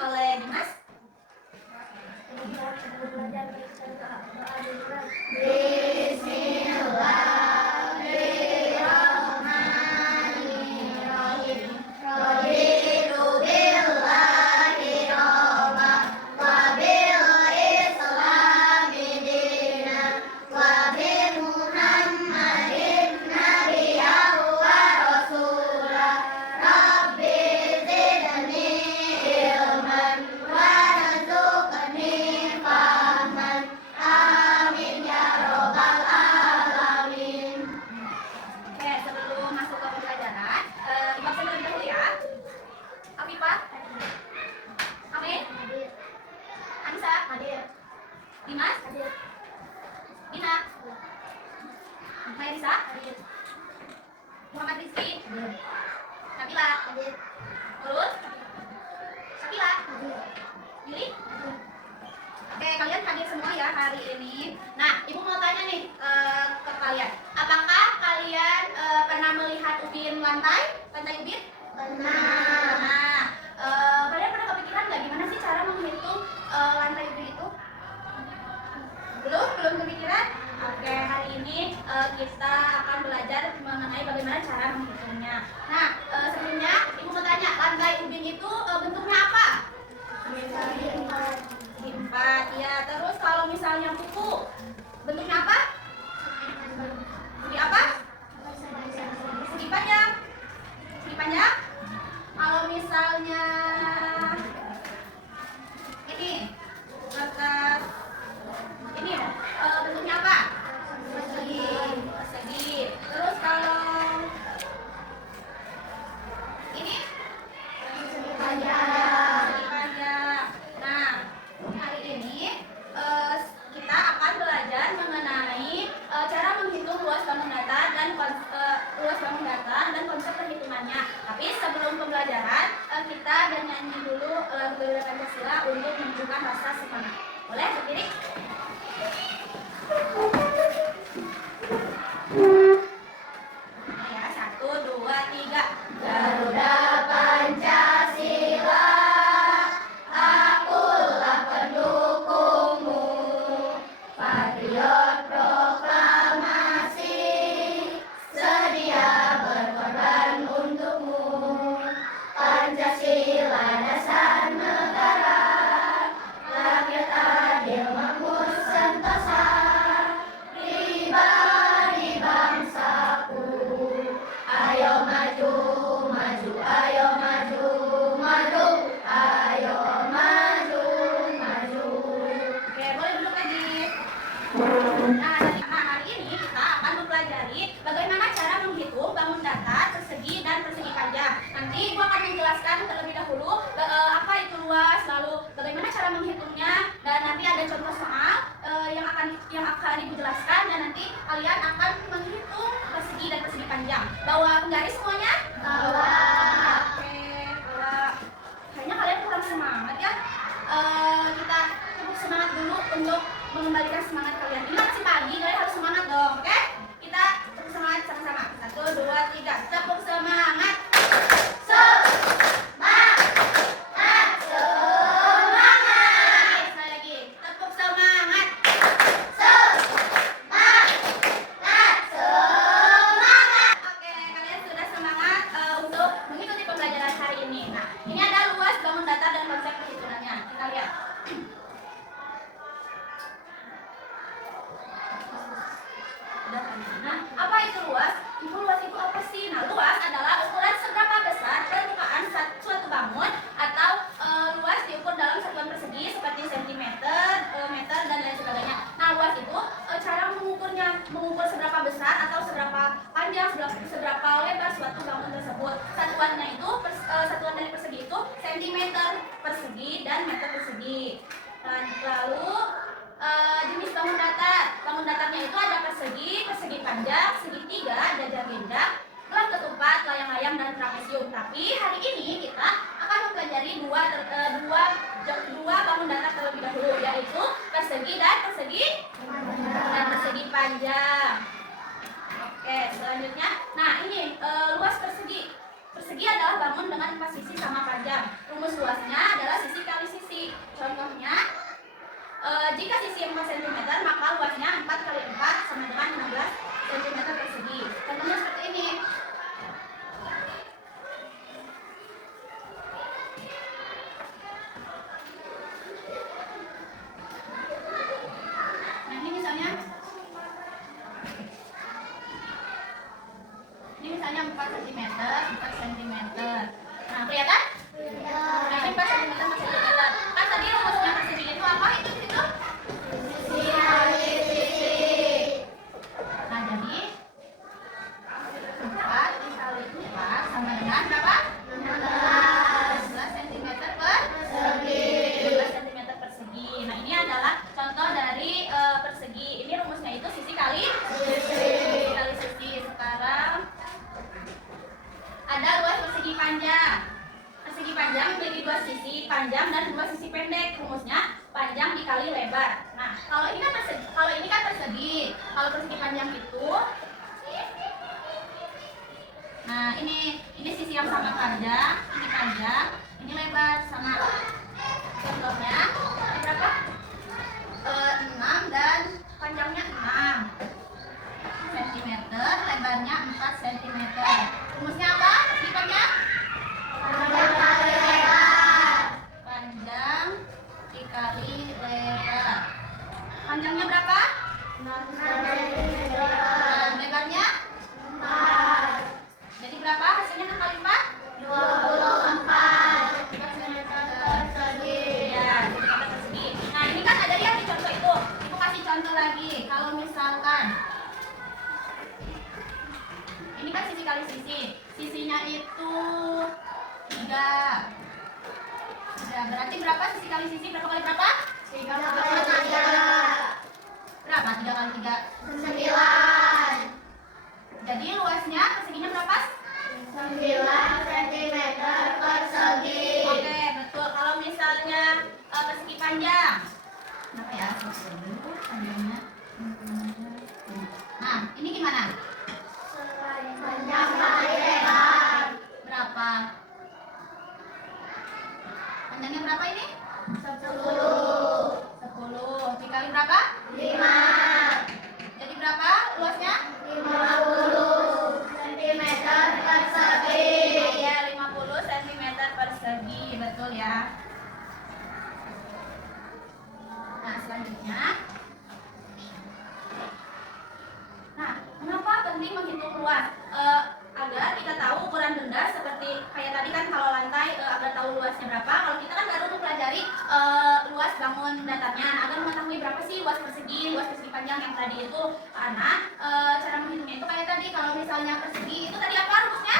oleh Dimas. Dimas? Hadir. Dina? Mairisa? Hadir. Muhammad Rizky? Hadir. Nabila? Hadir. Nurul? Sakila? Hadir. Yuli? Hadir. Oke, kalian hadir semua ya hari ini. Nah, Ibu mau tanya nih ke kalian. Apakah kalian pernah melihat ubin lantai? Lantai ubin? Pernah. Nah, kalian pernah kepikiran nggak gimana sih cara menghitung lantai ubin itu? Belum kepikiran? Oke, hari ini kita akan belajar mengenai bagaimana cara menghitungnya. Nah, sebelumnya Ibu mau tanya, lantai ubin itu bentuknya apa? Segi empat. Ya, terus kalau misalnya buku, bentuknya apa? Segi apa? Segi panjang. Segi panjang? Kalau misalnya ini kertas ini bentuknya apa? Persegi. Terus kalau ini segi panjang. Nah, hari ini kita akan belajar mengenai cara menghitung luas bangun datar dan konsep perhitungannya. Tapi sebelum pembelajaran kita nyanyi dulu lagu Garuda Pancasila untuk menunjukkan rasa semangat. Boleh berdiri? Ya, 1, 2, 3. Garuda Pancasila, akulah pendukungmu, patriot proklamasi, sedia berkorban untukmu. Pancasila dasar negara, rakyat adil makmur sentosa, pribadi bangsaku. Ayo maju, maju, ayo maju, maju, ayo maju, maju. Oke, boleh duduk lagi. Nah, hari ini kita akan mempelajari bagaimana cara menghitung bangun datar, persegi, dan persegi panjang. Nanti Ibu akan menjelaskan terlebih dahulu apa itu luas, lalu bagaimana cara menghitungnya, dan nanti ada contoh soal yang akan Ibu jelaskan, dan nanti kalian akan menghitung persegi dan persegi panjang. Bawa penggaris semuanya? Bawa. Oke, bawa. Kayaknya kalian kurang semangat ya. Kita tepuk semangat dulu untuk mengembalikan semangat kalian. Ini masih pagi, kalian harus semangat dong, oke? Kita tepuk semangat sama-sama. 1, 2, 3. Tepuk semangat. Nah, apa itu luas? Luas itu apa sih? Nah, luas adalah ukuran seberapa besar permukaan suatu bangun, atau luas diukur dalam satuan persegi seperti sentimeter, meter, dan lain sebagainya. Nah, luas itu cara mengukurnya, mengukur seberapa besar atau seberapa panjang, seberapa lebar suatu bangun tersebut. Satuannya itu satuan dari persegi itu sentimeter persegi dan meter persegi. Dan lalu jenis bangun datar. Bangun datarnya itu ada persegi, persegi panjang, segitiga, jajar gendang, gelang ketupat, layang-layang, dan trapesium. Tapi hari ini kita akan mempelajari dua bangun datar terlebih dahulu, yaitu persegi dan persegi panjang. Oke, selanjutnya, nah ini luas persegi. Persegi adalah bangun dengan empat sisi sama panjang. Rumus luasnya adalah sisi kali panjang dan 2 sisi pendek. Rumusnya panjang dikali lebar. Nah, kalau ini kan persegi. Kalau persegi panjang itu, nah ini sisi yang sama panjang, ini lebar sama. Contohnya ini berapa? 6 dan panjangnya 6 cm, lebarnya 4 cm. Rumusnya apa? Persegi panjang? Panjang dikali lebar. Panjangnya berapa? 6 cm. Lebarnya 4. Jadi berapa hasilnya 6 kali 4? 24 cm persegi. Ya, cm persegi. Nah, ini kan ada yang di contoh itu. Ibu kasih contoh lagi. Kalau misalkan ini kan sisi kali sisi. Sisinya itu 3. Berarti berapa sisi kali sisi? Berapa kali berapa? 3 kali 3. Berapa? 3 kali 3? 9. Jadi luasnya perseginya berapa? 9 cm persegi. Oke, betul. Kalau misalnya persegi panjang, kenapa ya? Panjangnya. Nah, ini gimana? Panjang kali lebar. Berapa? Panjangnya berapa ini? 10 dikali berapa? 5. Jadi berapa luasnya? 50 cm persegi. Iya, 50 cm persegi, betul ya. Nah, selanjutnya. Nah, kenapa penting menghitung luas? Agar kita tahu ukuran benda, seperti kayak tadi kan kalau lantai agar tahu luasnya berapa. Kalau kita kan baru mempelajari luas bangun datarnya. Nah, agar mengetahui berapa sih luas persegi panjang yang tadi itu, karena cara menghitungnya itu kayak tadi. Kalau misalnya persegi itu tadi apa rumusnya?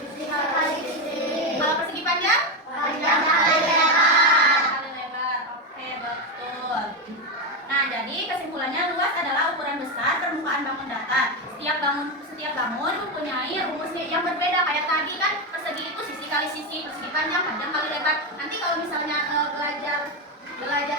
Sisi kali sisi. Kalau persegi panjang? Panjang kali lebar. Kali lebar. Oke, betul. Nah, jadi kesimpulannya luas adalah ukuran besar permukaan bangun datar. Setiap bangun mempunyai rumusnya yang berbeda. Kayak tadi kan persegi itu sisi kali sisi, persegi panjang kali lebar. Nanti kalau misalnya belajar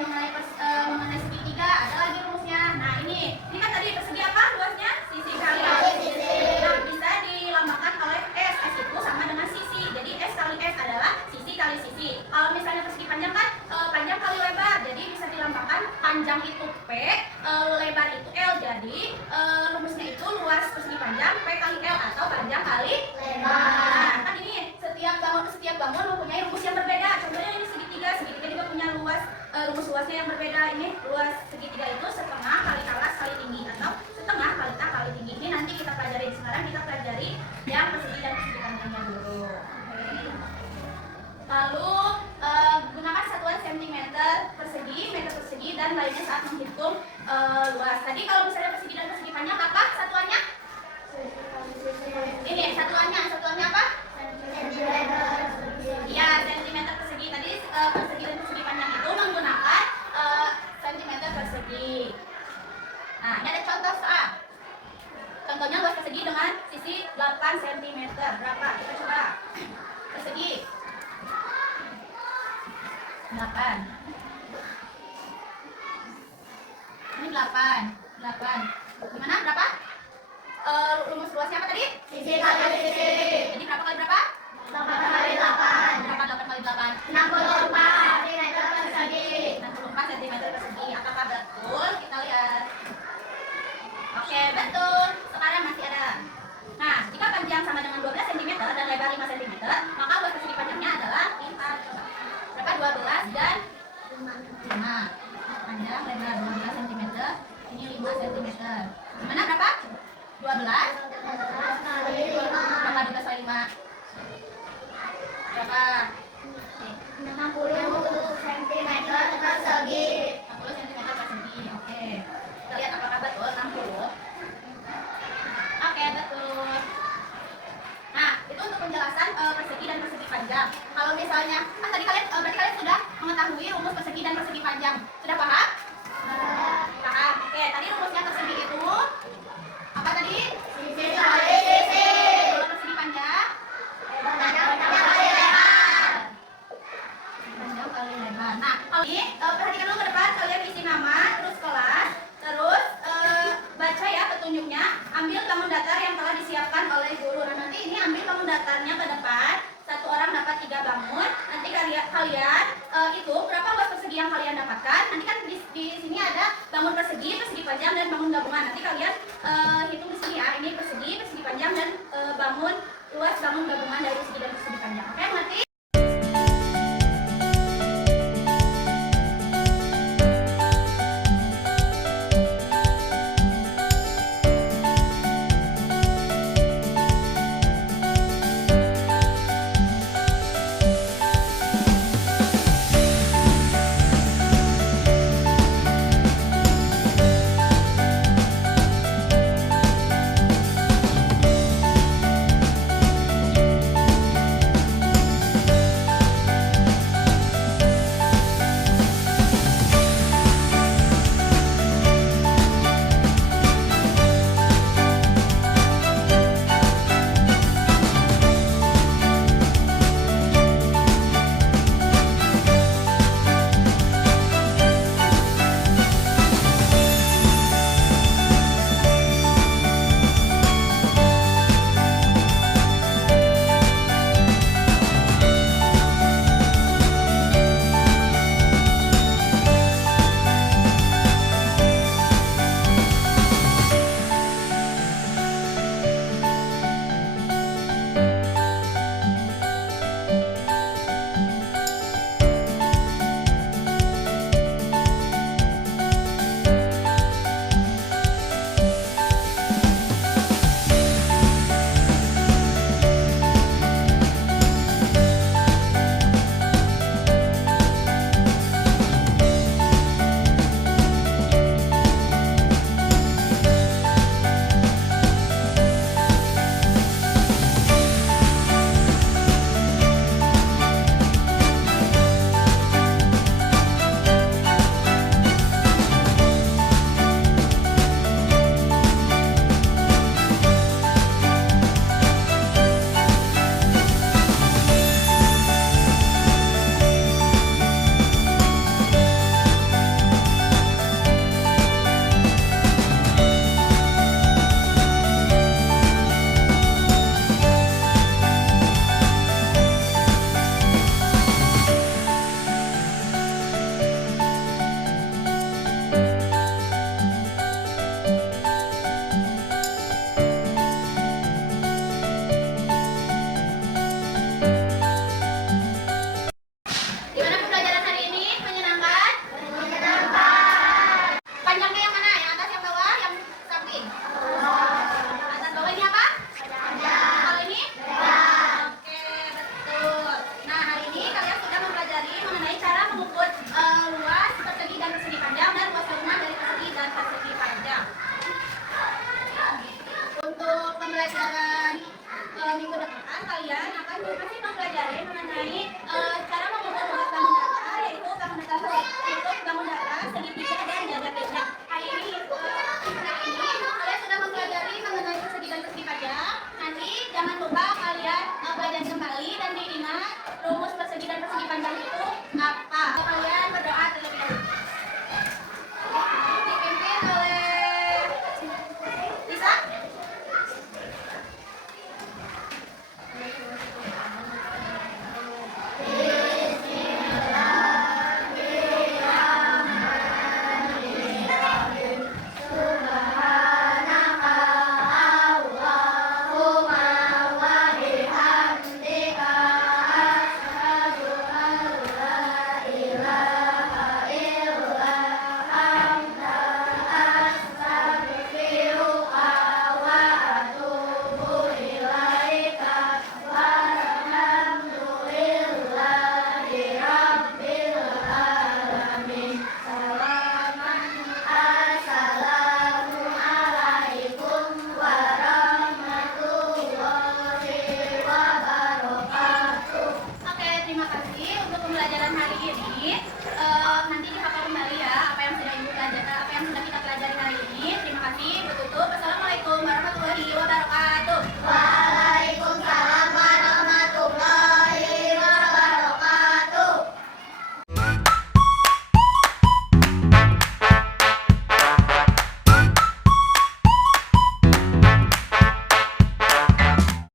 mengenai segitiga, ada lagi rumusnya. Nah, ini kan tadi persegi apa luasnya? Sisi kali sisi. Nah, bisa dilambangkan oleh S. S itu sama dengan sisi. Jadi S kali S adalah sisi kali sisi. Kalau misalnya persegi panjang kan panjang kali lebar. Jadi bisa dilambangkan panjang itu P, lebar itu L. Jadi rumusnya itu luas persegi panjang P kali L atau panjang kali lebar. Nah, kan ini setiap bangun mempunyai rumus yang berbeda. Contohnya ini segitiga juga punya rumus luasnya yang berbeda. Ini luas segitiga itu setengah kali alas kali tinggi atau setengah kali tak kali tinggi. Ini nanti kita pelajari. Sekarang kita pelajari yang persegi dan persegi panjangnya dulu. Lalu gunakan satuan cm persegi, meter persegi, dan lainnya saat menghitung luas. Tadi kalau misalnya persegi dan persegi panjang apa satuannya? Ini satuannya apa? Iya, cm persegi. Tadi persegi dan persegi panjang itu menggunakan cm persegi. Nah, ini ada contoh soal. Contohnya luas persegi dengan sisi 8 cm. Berapa? Kita coba. Persegi 8. Ini 8. Gimana? Berapa? Rumus luasnya apa tadi? Sisi kali sisi. Jadi berapa kali berapa? 8 kali 8. Berapa 8 kali 8? 64 cm persegi. 64 cm persegi. Apakah betul? Kita lihat. Oke, betul. Sekarang masih ada. Nah, jika panjang sama dengan 12 cm dan lebar 5 cm, maka luas persegi panjangnya adalah 5. Berapa? 12 dan 5. Panjang lebar 12 cm. Ini 5 cm. Gimana berapa? 12 kali 5. Berapa 12 kali 5? Berapa? 60 cm persegi. 60 cm persegi. Oke. Kita lihat apakah betul 60. Oke, betul. Nah, itu untuk penjelasan persegi dan persegi panjang. Kalau misalnya, kan tadi berarti kalian sudah mengetahui rumus persegi dan persegi panjang. Sudah paham? Paham. Oke, tadi rumusnya persegi itu apa tadi? Sisi kali sisi. Kalau persegi panjang? Panjang kali lebar. depan. Nah, kalau ini perhatikan dulu ke depan, kalian isi nama, terus kelas, terus baca ya petunjuknya, ambil bangun datar yang telah disiapkan oleh guru. Nah, nanti ini ambil bangun datarnya ke depan, satu orang dapat 3 bangun. Nanti kalian hitung berapa luas persegi yang kalian dapatkan. Nanti kan di sini ada bangun persegi, persegi panjang dan bangun gabungan. Nanti kalian hitung di sini ya, ini persegi, persegi panjang dan bangun luas bangun gabungan dari persegi dan persegi panjang. Oke, ngerti?